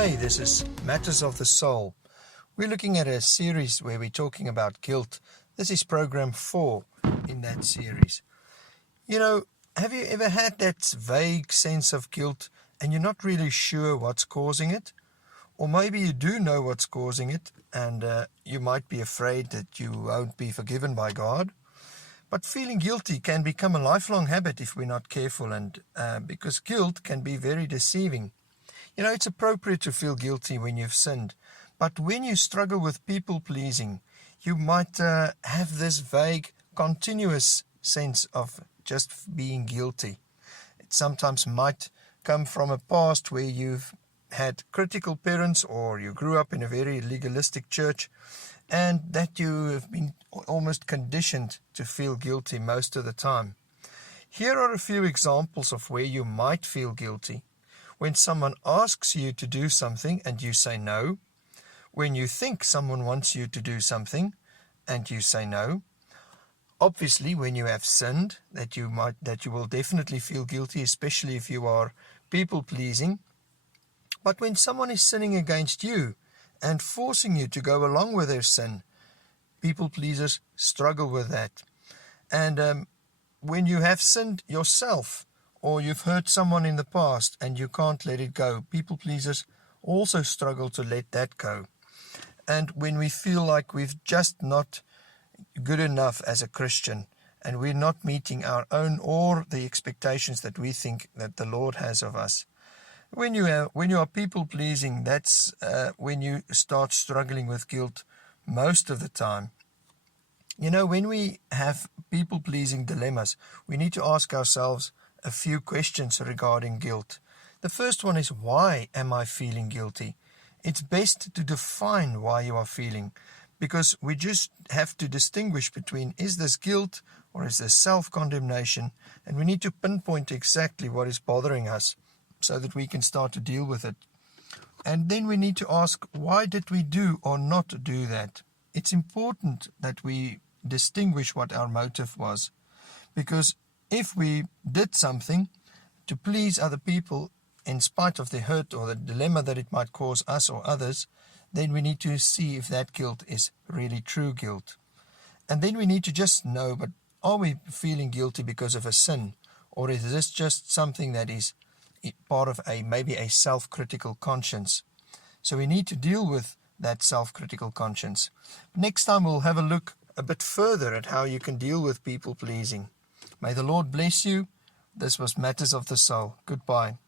Okay, this is Matters of the Soul. We're looking at a series where we're talking about guilt. This is program 4 in that series. You know, have you ever had that vague sense of guilt and you're not really sure what's causing it? Or maybe you do know what's causing it and you might be afraid that you won't be forgiven by God. But feeling guilty can become a lifelong habit if we're not careful, and because guilt can be very deceiving. You know, it's appropriate to feel guilty when you've sinned, but when you struggle with people-pleasing, you might have this vague, continuous sense of just being guilty. It sometimes might come from a past where you've had critical parents or you grew up in a very legalistic church, and that you have been almost conditioned to feel guilty most of the time. Here are a few examples of where you might feel guilty. When someone asks you to do something and you say no. When you think someone wants you to do something and you say no. Obviously, when you have sinned, that you will definitely feel guilty, especially if you are people-pleasing. But when someone is sinning against you and forcing you to go along with their sin, people-pleasers struggle with that. And when you have sinned yourself, or you've hurt someone in the past and you can't let it go, people-pleasers also struggle to let that go. And when we feel like we've just not good enough as a Christian, and we're not meeting our own or the expectations that we think that the Lord has of us, when you are people-pleasing, that's when you start struggling with guilt most of the time. You know, when we have people-pleasing dilemmas, we need to ask ourselves a few questions regarding guilt. The first one is, why am I feeling guilty? It's best to define why you are feeling, because we just have to distinguish between, is this guilt or is this self-condemnation? And we need to pinpoint exactly what is bothering us, so that we can start to deal with it. And then we need to ask, why did we do or not do that? It's important that we distinguish what our motive was, because if we did something to please other people in spite of the hurt or the dilemma that it might cause us or others, then we need to see if that guilt is really true guilt. And then we need to just know, but are we feeling guilty because of a sin, or is this just something that is part of maybe a self-critical conscience? So we need to deal with that self-critical conscience. Next time we'll have a look a bit further at how you can deal with people-pleasing. May the Lord bless you. This was Matters of the Soul. Goodbye.